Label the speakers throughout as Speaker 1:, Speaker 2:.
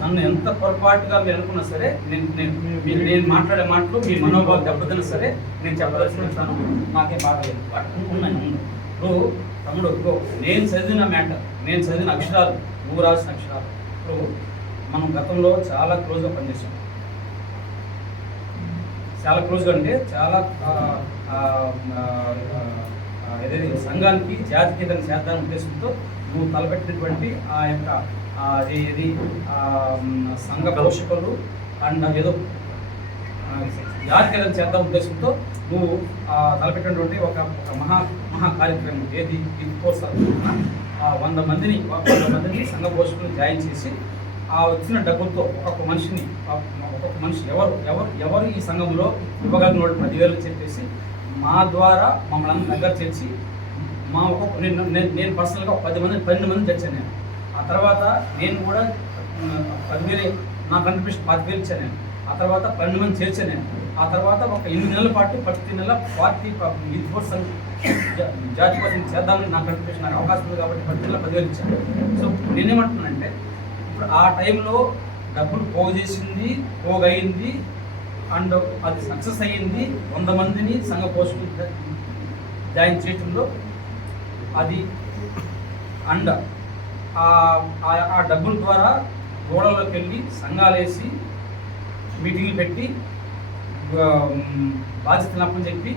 Speaker 1: నన్ను ఎంత పొరపాటుగా మీరు అనుకున్నా సరే నేను నేను నేను మాట్లాడే మాటలు మీ మనోభావం దెబ్బతిన్నా సరే నేను చెప్పదలుచుకుంటాను నాకే బాధ లేదు. వాటి ఉన్నాయి. ఇప్పుడు తమ్ముడు ఇదిగో నేను చదివిన మ్యాటర్ నేను చదివిన అక్షరాలు నువ్వు రాసిన అక్షరాలు. ఇప్పుడు మనం గతంలో చాలా క్లోజ్గా పనిచేసాం చాలా క్లోజ్గా అంటే చాలా ఏదైతే సంఘానికి జాతికేతన చేద్దాం ఉద్దేశంతో నువ్వు తలపెట్టినటువంటి ఆ యొక్క ఇది అది సంఘ పోషకులు అండ్ ఏదో ఆ, చేద్దాం ఉద్దేశంతో నువ్వు ఆ, తలపెట్టినటువంటి ఒక ఒక మహా మహా కార్యక్రమం ఏది ఇది కోసం వంద మందిని వంద మందిని సంఘ పోషకులు జాయిన్ చేసి ఆ వచ్చిన డబ్బులతో ఒక్కొక్క మనిషిని ఒక్కొక్క మనిషి ఎవరు ఎవరు ఎవరు ఈ సంఘంలో ఇవ్వగలిగిన వాళ్ళు పదివేలు చెప్పేసి మా ద్వారా మమ్మల్ని అందరూ దగ్గర చేర్చి మా ఒక్కొక్క నేను నేను- నేను పర్సనల్గా పది మంది పన్నెండు మంది తెచ్చాను నేను. ఆ తర్వాత నేను కూడా పదివేలు నా కంట్రిబ్యూషన్ పదివేలు ఇచ్చాను నేను. ఆ తర్వాత పన్నెండు మంది చేర్చాను నేను. ఆ తర్వాత ఒక ఎనిమిది నెలల పాటు ప్రతి నెల పార్టీ యూత్ ఫోర్స్ అని జాతి కోసం చేద్దామని నా కంట్రిబ్యూషన్ నాకు అవకాశం ఉంది కాబట్టి ప్రతి నెల పదివేలు ఇచ్చాను. సో నేనేమంటున్నానంటే ఇప్పుడు ఆ టైంలో డబ్బులు పోగు చేసింది పోగయింది అండ్ అది సక్సెస్ అయ్యింది వంద మందిని సంఘ పోషకులు జాయిన్ చేయటంలో అది అండ్ ఆ- ఆ- డబ్బుల ద్వారా గోడలోకి వెళ్ళి సంఘాలు వేసి మీటింగ్లు పెట్టి ఆ, చెప్పి బాధ్యతలు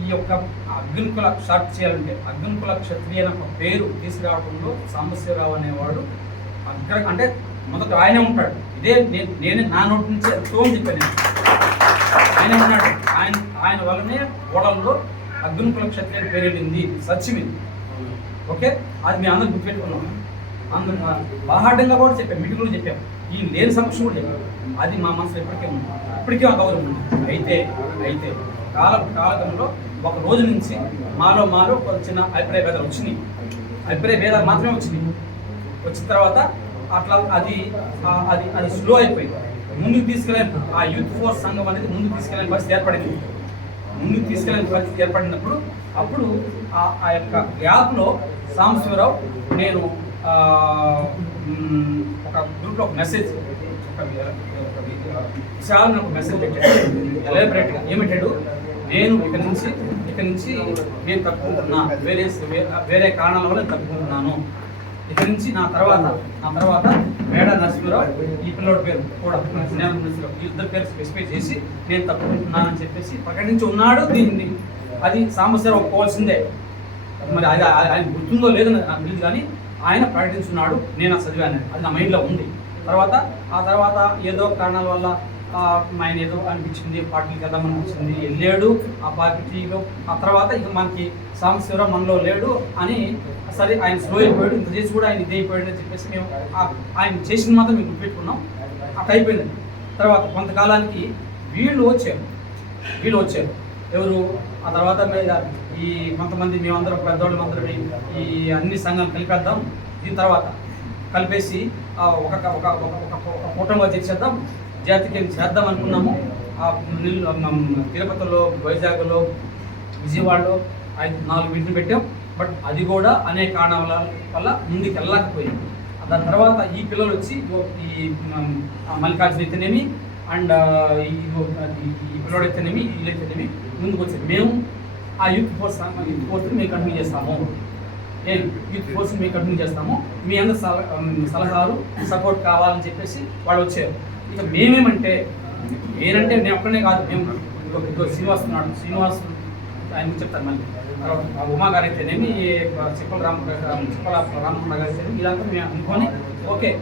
Speaker 1: ఈ యొక్క అగ్నికుల షార్ట్ చేయాలంటే అగ్నికుల క్షత్రియ అనే ఒక పేరు తీసుకురావడంలో సాంబశివరావు అనేవాడు అగ్ర అంటే మొదట ఆయనే ఉంటాడు. ఇదే నేను నేనే నా నోటి నుంచి తోం చెప్పాను. ఆయన ఉన్నాడు. ఆయన ఆయన వల్లనే గోడల్లో అగ్నికుల క్షత్రియ పేరు వెళ్ళింది. సత్యం ఓకే? అది మేము అందరం గుర్తుపెట్టుకున్నాం. అందరం బాహాటంగా కూడా చెప్పాం మీటింగ్లో చెప్పాం. ఈ లేని సమక్షం కూడా చెప్పాం. అది మా మనసులో ఇప్పటికే ఉంది. ఇప్పటికే ఆ గౌరవం ఉంది. అయితే అయితే కాల కాలకంలో ఒక రోజు నుంచి మాలో మాలో చిన్న అభిప్రాయ భేదాలు వచ్చినాయి. అభిప్రాయ భేదాలు మాత్రమే వచ్చినాయి. వచ్చిన తర్వాత అట్లా అది అది అది స్లో అయిపోయింది. ముందుకు తీసుకెళ్ళే ఆ యూత్ ఫోర్స్ సంఘం అనేది ముందుకు తీసుకెళ్ళే పరిస్థితి ఏర్పడింది. ముందుకు తీసుకెళ్ళిన పరిస్థితి ఏర్పడినప్పుడు అప్పుడు ఆ ఆ యొక్క గ్యాప్లో సాంబశివరావు నేను ఒక గ్రూప్లో ఒక మెసేజ్ ఒక ఒక విశాలమైన ఒక మెసేజ్ పెట్టాడు. ఎలాబరేట్గా ఏమిటాడు నేను ఇక నుంచి ఇక నుంచి నేను తప్పుకుంటున్నా. వేరే వేరే కారణాల వల్ల నేను తప్పుకుంటున్నాను. ఇక నుంచి నా తర్వాత నా తర్వాత మేడ నరసింహరావు ఈ పిల్లోడి పేరు కూడా స్నేహ నరసింహరావు ఈ ఇద్దరు పేరు స్పెసిఫై చేసి నేను తప్పుకుంటున్నానని చెప్పేసి ప్రకటించి ఉన్నాడు దీన్ని. అది సాంబశివరావు పోవాల్సిందే మరి అది ఆయన గుర్తుందో లేదని నాకు తెలియదు కానీ ఆయన ప్రకటించున్నాడు నేను చదివాను. అది నా మైండ్లో ఉంది. తర్వాత ఆ తర్వాత ఏదో కారణాల వల్ల ఆయన ఏదో అనిపించింది పార్టీకి వెళ్దామని వచ్చింది వెళ్ళాడు ఆ పార్టీలో ఆ తర్వాత ఇక మనకి సాంబశివరావు మనలో లేడు అని సరే ఆయన స్లో అయిపోయాడు ఇంత చేసి కూడా ఆయన ఇది అయిపోయాడు అని చెప్పేసి మేము ఆయన చేసిన మాత్రం మేము గుర్తుపెట్టుకున్నాం. అట్లా అయిపోయింది. తర్వాత కొంతకాలానికి వీళ్ళు వచ్చారు. వీళ్ళు వచ్చారు. ఎవరు? ఆ తర్వాత మీద ఈ కొంతమంది మేమందరం పెద్దవాళ్ళు మాత్రమే ఈ అన్ని సంఘాలు కలిపేద్దాం. దీని తర్వాత కలిపేసి ఆ, ఒక ఒక ఒక కూటమిగా చేసేద్దాం. జాతికి చేద్దాం అనుకున్నాము. ఆ నిల్- తిరుపతిలో వైజాగ్లో విజయవాడలో ఐదు నాలుగు వీటిని పెట్టాం. బట్ అది కూడా అనేక కారణాల వల్ల ముందుకు వెళ్ళలేకపోయింది దాని తర్వాత ఈ పిల్లలు వచ్చి ఈ మల్లికార్జున అయితేనేమి అండ్ ఈ పిల్లడైతేనేమి వీళ్ళైతేనేమి ముందుకు వచ్చింది. మేము ఆ యూత్ ఫోర్స్ యూత్ ఫోర్స్ని మేము కంటిన్యూ చేస్తాము. ఏం? యూత్ ఫోర్స్ని మేము కంటిన్యూ చేస్తాము. మీ అందరు సల- సలహాలు సపోర్ట్ కావాలని చెప్పేసి వాళ్ళు వచ్చారు. ఇక మేమేమంటే నేనంటే నేను ఒక్కనే కాదు. మేము ఇంకో శ్రీనివాస్ ఉన్నాడు. శ్రీనివాస్ ఆయన చెప్తాను మళ్ళీ. తర్వాత ఉమా గారు అయితేనేమి ఈ చిప్పల రామ చిప్పల రామకుండ గారు అయితే ఇదంతా మేము అనుకొని ఓకే.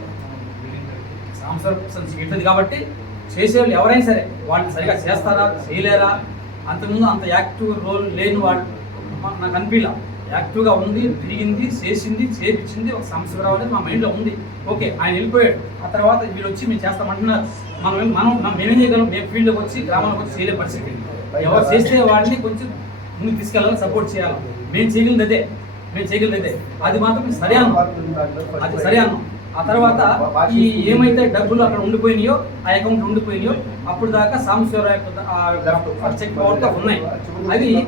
Speaker 1: సాంసర్ చేయట్లేదు కాబట్టి చేసేవాళ్ళు ఎవరైనా సరే వాళ్ళు సరిగా చేస్తారా చేయలేరా అంతకుముందు అంత యాక్టివ్ రోల్ లేని వాళ్ళు నాకు అనిపించలే యాక్టివ్గా ఉంది తిరిగింది చేసింది చేపించింది ఒక సమస్య రావాలి మా మైండ్లో ఉంది. ఓకే ఆయన వెళ్ళిపోయాడు. ఆ తర్వాత వీళ్ళు వచ్చి మేము చేస్తామంటున్నారు. మనం మనం మేమేం చేయగలం? మేము ఫీల్డ్కి వచ్చి గ్రామానికి వచ్చి చేయలే పరిస్థితి. ఎవరు చేస్తే వాళ్ళని కొంచెం ముందుకు తీసుకెళ్ళాలని సపోర్ట్ చేయాలి. మేము చేయగలిగింది అదే మేము చేయగలిగింది అది మాత్రం సరే అన్నాం. అది సరే అన్నాం. ఆ తర్వాత ఈ ఏమైతే డబ్బులు అక్కడ ఉండిపోయినాయో ఆ అకౌంట్ ఉండిపోయినాయో అప్పుడు దాకా సాంబశివరావు చెక్ పవర్తో ఉన్నాయి. అవి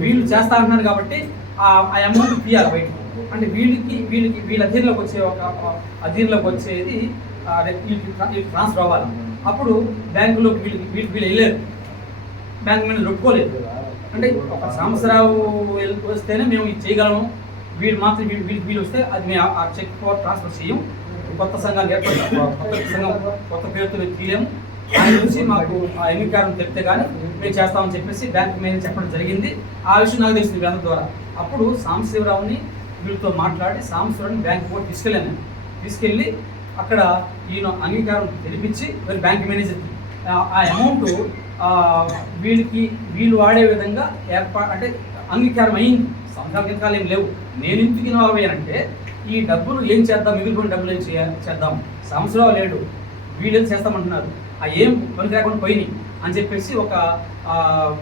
Speaker 1: వీళ్ళు చేస్తా అంటున్నారు కాబట్టి ఆ అమౌంట్ తీయాలి బయట అంటే వీళ్ళకి వీళ్ళకి వీళ్ళ అధీనంలోకి వచ్చే ఒక అధీనంలోకి వచ్చేది అదే ట్రాన్స్ఫర్ అవ్వాలి అప్పుడు బ్యాంకులోకి వీళ్ళకి వీళ్ళు వీళ్ళు వెళ్ళారు. బ్యాంక్ మీద ఒప్పుకోలేదు. అంటే ఒక సంవత్సరాలు వెళ్ళి వస్తేనే మేము ఇది చేయగలము. వీళ్ళు మాత్రం వీళ్ళు వీళ్ళు వస్తే అది మేము ఆ- చెక్ పవర్ ట్రాన్స్ఫర్ చేయం. కొత్త సంఘాన్ని ఏర్పడతాం కొత్త సంఘం కొత్త పేరుతో మేము తీయము ఆయన చూసి మాకు ఆ అంగీకారం తెలిపితే కానీ మేము చేస్తామని చెప్పేసి బ్యాంక్ మేనేజర్ చెప్పడం జరిగింది. ఆ విషయం నాకు తెలిసింది వీళ్ళ ద్వారా. అప్పుడు సాంబశివరావుని వీళ్ళతో మాట్లాడి సాంబశివరావుని బ్యాంక్ కూడా తీసుకెళ్ళాను నేను. తీసుకెళ్ళి అక్కడ ఈయన అంగీకారం తెలిపించి మరి బ్యాంక్ మేనేజర్ ఆ- అమౌంట్ వీళ్ళకి వీళ్ళు వాడే విధంగా ఏర్పా అంటే అంగీకారం అయింది. సంవత్సరాల కిందకాలు ఏం లేవు. నేను ఎందుకు ఇన్వాల్వ్ అయ్యానంటే ఈ డబ్బులు ఏం చేద్దాం? మిగిలిపోయిన డబ్బులు ఏం చేయ చేద్దాం? సంవత్సరాలు లేడు. వీళ్ళు ఏం చేస్తామంటున్నారు. ఆ ఏం పనికి రాకుండా పోయినాయి అని చెప్పేసి ఒక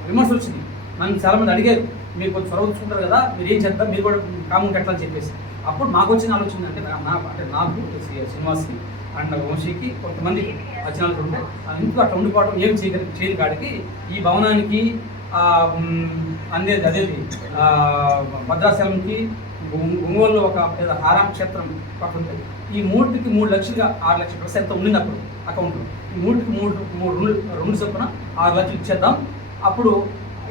Speaker 1: విమర్శ వచ్చింది. నన్ను చాలామంది అడిగారు. మీరు కొంచెం చొరవ చూసుకుంటారు కదా మీరు ఏం చేద్దాం? మీరు కూడా కామం కట్టాలని చెప్పేసి. అప్పుడు నాకు వచ్చిన ఆలోచన అంటే నా అంటే నాకు శ్రీనివాస్కి అండ్ వంశీకి కొంతమంది వచ్చిన ఉంటాయి ఇంట్లో అట్లా ఉండిపోవడం ఏం చేయగలి చేయని కాడికి ఈ భవనానికి అందేది అదేది ఆ, భద్రాచలంకి ఒంగోలులో ఒక పెద్ద హారాం క్షేత్రం పక్కన ఉంటుంది. ఈ మూడుకి మూడు లక్షలుగా ఆరు లక్షల ప్లస్ ఎంత ఉండింది అప్పుడు అకౌంట్లో ఈ మూడుకి మూడు మూడు రెండు రెండు చొప్పున ఆరు లక్షలు ఇచ్చేద్దాం. అప్పుడు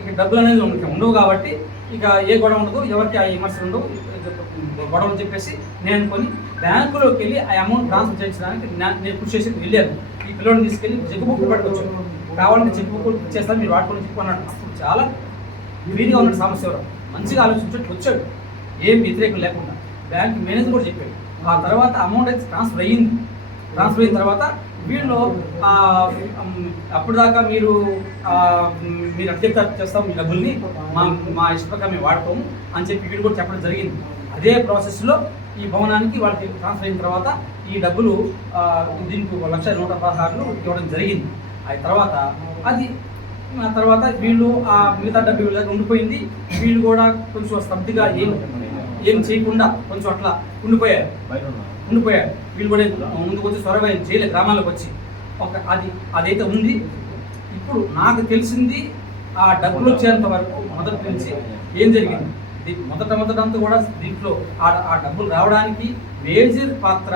Speaker 1: ఇక డబ్బులు అనేది మనకి ఉండవు కాబట్టి ఇక ఏ గొడవ ఉండదు. ఎవరికి ఆ విమర్శలు ఉండవు. గొడవలు చెప్పేసి నేను అనుకొని బ్యాంకులోకి వెళ్ళి ఆ అమౌంట్ ట్రాన్స్ఫర్ చేయించడానికి నేను కృషి చేసి వెళ్ళాను. ఈ పిల్లల్ని తీసుకెళ్ళి చెక్ బుక్ పట్టుకొచ్చాను. కావాలంటే చెక్ బుక్ చేస్తాను మీరు వాడుకొని చెప్పు అన్నాడు. అప్పుడు చాలా ఫ్రీగా ఉన్న సమస్య మంచిగా ఆలోచించి వచ్చాడు. ఏం వ్యతిరేకం లేకుండా బ్యాంక్ మేనేజర్ కూడా చెప్పాడు. ఆ తర్వాత అమౌంట్ అయితే ట్రాన్స్ఫర్ అయ్యింది. ట్రాన్స్ఫర్ అయిన తర్వాత వీళ్ళు అప్పుడు దాకా మీరు మీరు అత్యంత చేస్తాం మీ డబ్బుల్ని మా మా ఇష్ట మేము వాడుకోము అని చెప్పి వీళ్ళు కూడా చెప్పడం జరిగింది. అదే ప్రాసెస్లో ఈ భవనానికి వాళ్ళకి ట్రాన్స్ఫర్ అయిన తర్వాత ఈ డబ్బులు దీనికి ఒక లక్ష నూట పదహారులు ఇవ్వడం జరిగింది. ఆ తర్వాత అది ఆ తర్వాత వీళ్ళు ఆ మిగతా డబ్బు ఉండిపోయింది. వీళ్ళు కూడా కొంచెం స్తబ్దిగా ఏం ఏం చేయకుండా కొంచెం అట్లా ఉండిపోయారు. ఉండిపోయారు. వీళ్ళు కూడా ముందుకు వచ్చి ఏం చేయలేదు గ్రామాలకు వచ్చి. ఒక అది అదైతే ఉంది. ఇప్పుడు నాకు తెలిసింది ఆ డబ్బులు వచ్చేంత వరకు మొదటి నుంచి ఏం జరిగింది? మొదట మొదటంతా కూడా దీంట్లో ఆ ఆ డబ్బులు రావడానికి మేజర్ పాత్ర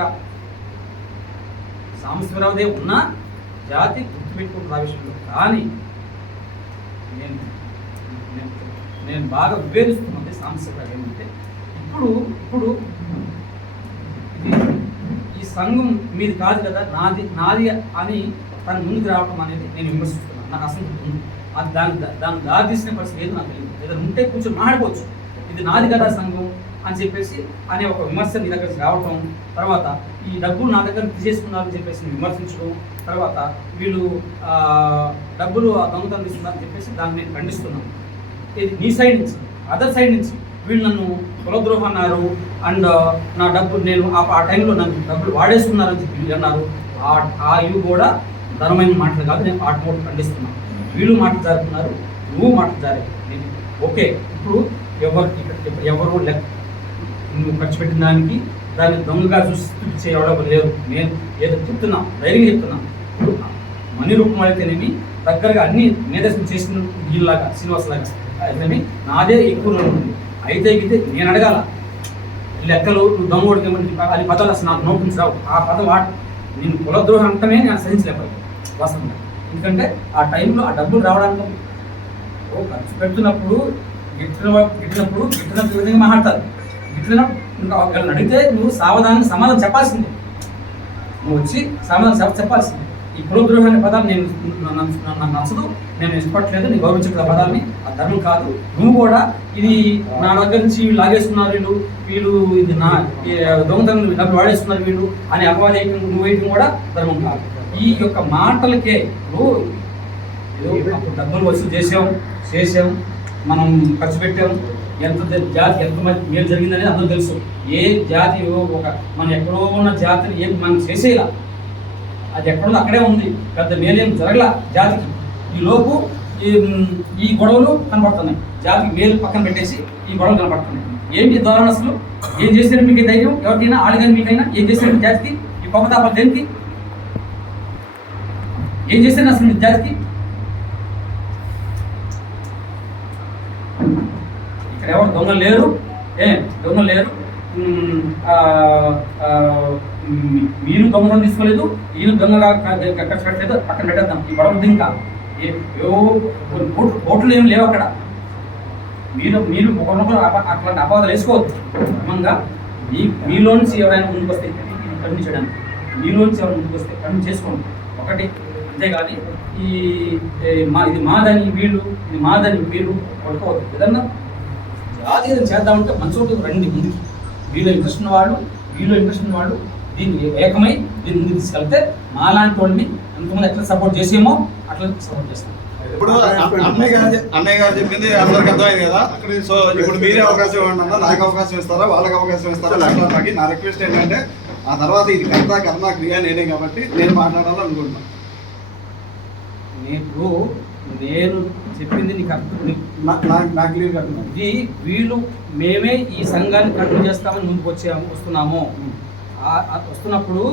Speaker 1: సాంస్కృతిదే ఉన్నా జాతి గుర్తుపెట్టుకుంటున్న ఆ విషయంలో కానీ నేను నేను నేను బాగా విభేదిస్తున్నది సాంస్కృతిక ఏమంటే ఇప్పుడు ఇప్పుడు ఈ సంఘం మీది కాదు కదా నాది నాది అని తన ముందుకు రావడం అనేది నేను విమర్శిస్తున్నాను. నాకు అసలు అది దాని దాన్ని దారి తీసిన పరిస్థితి ఏదో నాకు తెలియదు ఏదైనా ఉంటే కొంచెం మాట్లాడుకోవచ్చు. ఇది నాది కదా సంఘం అని చెప్పేసి అనే ఒక విమర్శ నీ దగ్గరికి రావటం తర్వాత ఈ డబ్బులు నా దగ్గర తీసేసుకున్నారని చెప్పేసి విమర్శించడం తర్వాత వీళ్ళు డబ్బులు దొంగతనం తీసుకున్నారని చెప్పేసి దాన్ని నేను ఖండిస్తున్నాను. ఇది నీ సైడ్ నుంచి అదర్ సైడ్ నుంచి వీళ్ళు నన్ను కులద్రోహం అన్నారు. అండ్ నా డబ్బులు నేను ఆ టైంలో నన్ను డబ్బులు వాడేసుకున్నారని చెప్పి వీళ్ళు అన్నారు. ఆ ఆ ఇవి కూడా ధనమైన మాటలు కాదు. నేను ఆట మోటు ఖండిస్తున్నాను వీళ్ళు మాట జరుపుతున్నారు నువ్వు మాట జారి. ఓకే. ఇప్పుడు ఎవరు ఇక్కడ ఎవరు లెక్క నువ్వు ఖర్చు పెట్టిన దానికి దాన్ని దొంగగా చూసి చేయడం లేదు. నేను ఏదో చెప్తున్నా ధైర్యంగా చెప్తున్నా. ఇప్పుడు మనీ రూపం అయితేనేమి దగ్గరగా అన్ని మేధస్సు చేసిన వీళ్ళలాగా శ్రీనివాస్ లాగా అయితేనేమి నాదే ఎక్కువ ఉంది అయితే అయితే నేను అడగాల లెక్కలు నువ్వు దొంగ ఓడికమని అది పదాలు అసలు నాకు నోటి రావు. ఆ పదం వాడు. నేను కులద్రోహం అంటమే నేను సహించలేకపోయాను. వాస్తవంగా ఎందుకంటే ఆ టైంలో ఆ డబ్బులు రావడానికి ఓ ఖర్చు పెడుతున్నప్పుడు గిట్టిన గిట్టినప్పుడు గిట్టిన విధంగా మాట్లాడతారు. గిట్టిన అడిగితే నువ్వు సావధానం సమాధానం చెప్పాల్సిందే. నువ్వు వచ్చి సమాధానం చెప్ప చెప్పాల్సిందే. ఈ కులద్రోహం అనే పదాలు నేను నా- నా- నాకు నచ్చదు. నేను ఇష్టపడలేదు నేను గౌరవించట్లేదు పదాన్ని. ఆ ధర్మం కాదు. నువ్వు కూడా ఇది నా దగ్గర నుంచి వీళ్ళు లాగేస్తున్నారు వీళ్ళు. వీళ్ళు ఇది నా దొంగతనం డబ్బులు వాడేస్తున్నారు వీళ్ళు అని అపవాదం నువ్వు వేయడం కూడా ధర్మం కాదు. ఈ యొక్క మాటలకే నువ్వు డబ్బులు వసూలు చేసాం చేసాం మనం ఖర్చు పెట్టాం. ఎంత జాతి ఎంత మంది ఏం జరిగిందనేది అందరూ తెలుసు. ఏ జాతి ఒక మనం ఎక్కడో ఉన్న జాతిని ఏం మనం చేసేలా అది ఎక్కడుందో అక్కడే ఉంది. పెద్ద మేలేం జరగల జాతికి. ఈ లోపు ఈ ఈ గొడవలు కనపడుతున్నాయి జాతికి మేలు పక్కన పెట్టేసి ఈ గొడవలు కనపడుతున్నాయి ఏంటి దారుణ అసలు? ఏం చేశారు మీకు ధైర్యం? ఎవరికైనా ఆడగాని మీకైనా ఏం చేశారు జాతికి? ఈ కోపతాపాలు దేనికి? ఏం చేశారు అసలు మీ జాతికి? ఇక్కడ ఎవరు దొంగలు లేరు? ఏ దొంగలు లేరు? మీరు దొంగతనం తీసుకోలేదు ఈయన దొంగగా కట్టలేదు అక్కడ పెట్టేద్దాం. ఈ గొడవ వద్దు ఇంకా ఏ- ఏవో కోట్లు కోట్లు ఏం లేవు అక్కడ. మీరు మీరు ఒకరినొకరు అట్లాంటి అపాదాలు వేసుకోవద్దు. క్రమంగా మీ మీలో నుంచి ఎవరైనా ముందుకు వస్తే కంటిన్యూ చేయడానికి. మీలో నుంచి ఎవరైనా ముందుకు వస్తే కంటిన్యూ చేసుకోండి. ఒకటి అంతేగాని ఈ మా ఇది మాదని వీళ్ళు ఇది మాదని వీళ్ళు పడుకోవద్దు ఏదన్నా జాతీయం చేద్దామంటే మంచి రండి ముందుకి. వీళ్ళు ఇంట్రెస్ట్ ఉన్నవాళ్ళు వీళ్ళు ఇంట్రెస్ట్ ఉన్నవాళ్ళు దీన్ని ఏకమై దీన్ని ముందుకు తీసుకెళ్తే మాలాంటి వాళ్ళని ఎంతమంది ఎట్లా సపోర్ట్ చేసేమో అట్లా సపోర్ట్ చేస్తాం.
Speaker 2: ఇప్పుడు అన్నయ్య గారు అన్నయ్య గారు చెప్పింది అందరికి అర్థమైంది కదా. సో ఇప్పుడు మీరే అవకాశం ఇవ్వండి నాకు అవకాశం ఇస్తారా వాళ్ళకి అవకాశం ఇస్తారా నాకు నాకు నా రిక్వెస్ట్ ఏంటంటే ఆ తర్వాత ఇది కర్త కర్మ క్రియ నేనే కాబట్టి నేను మాట్లాడాలని అనుకుంటున్నాను
Speaker 1: నీకు నేను చెప్పింది నీకు అర్థం. నీకు
Speaker 2: నాకు క్లియర్
Speaker 1: ఇది వీళ్ళు మేమే ఈ సంఘాన్ని కంటిన్యూ చేస్తామని ముందుకు వచ్చాము వస్తున్నాము వస్తున్నప్పుడు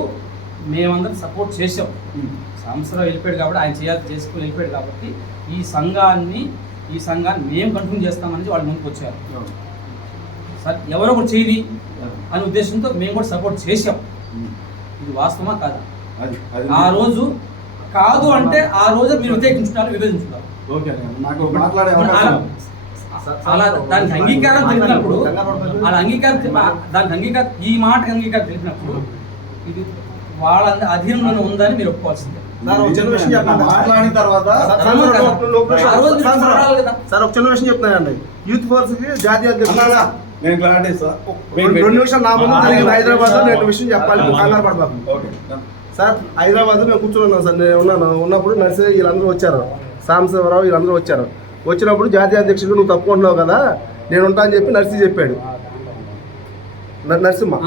Speaker 1: మేమందరం సపోర్ట్ చేసాం సంవత్సరం వెళ్ళిపోయాడు కాబట్టి ఆయన చేయాలి చేసుకుని వెళ్ళిపోయాడు కాబట్టి ఈ సంఘాన్ని ఈ సంఘాన్ని మేము కంటిన్యూ చేస్తామని వాళ్ళు ముందుకు వచ్చారు. సరే ఎవరో ఒకటి చేయది అనే ఉద్దేశంతో మేము కూడా సపోర్ట్ చేసాం ఇది వాస్తవమా కాదా? ఆ రోజు కాదు అంటే ఆ రోజు మీరు వ్యతిరేకించుంటారు విభజించుంటారు
Speaker 2: ఓకే. నాకు మాట్లాడే
Speaker 1: అలా దానికి అంగీకారం తెలిపినప్పుడు అలా అంగీకారం దానికి అంగీకారం ఈ మాటకి అంగీకారం తెలిపినప్పుడు ఇది వాళ్ళ అధీనంలోనే ఉందని మీరు ఒప్పుకోవాల్సిందే
Speaker 3: సార్, ఒక చిన్న విషయం చెప్పండి.
Speaker 2: మాట్లాడిన తర్వాత
Speaker 3: సార్, ఒక చిన్న విషయం చెప్తున్నానండి యూత్ ఫోర్స్కి జాతీయ
Speaker 2: నేను క్లారిటీ సార్
Speaker 3: రెండు నిమిషాలు నా ముందు జరిగింది హైదరాబాద్లో నేను విషయం చెప్పాలి కంగారు పడబాకు
Speaker 2: ఓకే
Speaker 3: సార్ హైదరాబాద్ మేము కూర్చొని ఉన్నాం సార్ నేను ఉన్నాను ఉన్నప్పుడు నర్సరీ వీళ్ళందరూ వచ్చారు సాంబశివరావు వీళ్ళందరూ వచ్చారు వచ్చినప్పుడు జాతీయ అధ్యక్షుడు నువ్వు తప్పు ఉన్నావు కదా నేను ఉంటా అని చెప్పి నర్సీ చెప్పాడు. నరసింహ.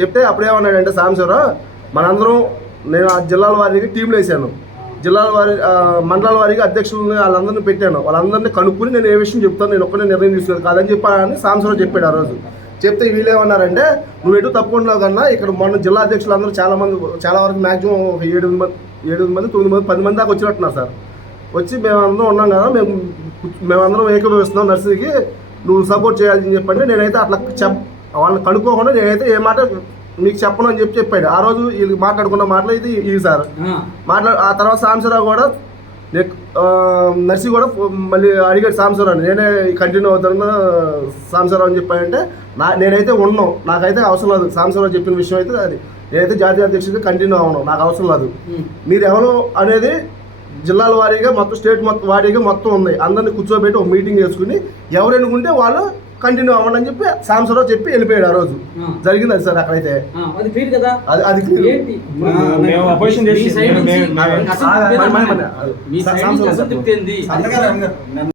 Speaker 3: చెప్తే అప్పుడేమన్నాడంటే సాంబశివరావు మనందరం నేను ఆ జిల్లాల వారికి టీంలు వేసాను. జిల్లాల వారి మండలాల వారికి అధ్యక్షులని వాళ్ళందరినీ పెట్టాను. వాళ్ళందరినీ కనుక్కుని నేను ఏ విషయం చెప్తాను నేను ఒక్కనే నిర్ణయం తీసుకున్నాను కాదని చెప్పానని సాంబశివరావు చెప్పాడు ఆ రోజు. చెప్తే వీళ్ళు ఏమన్నారంటే నువ్వు ఎటు తప్పుకున్నావు కన్నా ఇక్కడ మొన్న జిల్లా అధ్యక్షులు అందరూ చాలా మంది చాలా వరకు మాక్సిమం ఒక ఏడు మంది ఏడు మంది తొమ్మిది మంది పది మంది దాకా వచ్చినట్టున్నారు సార్. వచ్చి మేమందరం ఉన్నాం కదా మేము మేమందరం ఏకీభవిస్తున్నాం నర్సరీకి నువ్వు సపోర్ట్ చేయాలని చెప్పండి. నేనైతే అట్లా చెప్ వాళ్ళని కనుక్కోకుండా నేనైతే ఏ మాట మీకు చెప్పను అని చెప్పి చెప్పాడు. ఆ రోజు వీళ్ళు మాట్లాడుకున్న మాటలు ఇది ఇవి సార్.
Speaker 1: ఆ.
Speaker 3: మాట్లా ఆ తర్వాత సాంబశివరావు కూడా నర్సి కూడా మళ్ళీ అడిగాడు సాంబశివరావు నేనే కంటిన్యూ అవుతాను సాంబశివరావు అని చెప్పాడంటే నా నేనైతే ఉన్నాం. నాకైతే అవసరం లేదు. సాంబశివరావు చెప్పిన విషయం అయితే అది. నేనైతే జాతీయ అధ్యక్షుడిగా కంటిన్యూ అవ్వను నాకు అవసరం లేదు. మీరు ఎవరు అనేది జిల్లాల వారీగా మొత్తం స్టేట్ మొత్తం వారీగా మొత్తం ఉంది. అందరిని కూర్చోబెట్టి ఒక మీటింగ్ చేసుకుని ఎవరు ఎన్నుకుంటే వాళ్ళు కంటిన్యూ అవ్వండి అని చెప్పి సాంబశివరావు చెప్పి వెళ్ళిపోయాడు ఆ రోజు. జరిగింది అది సార్ అక్కడైతే?
Speaker 1: ఆ, అది క్లియర్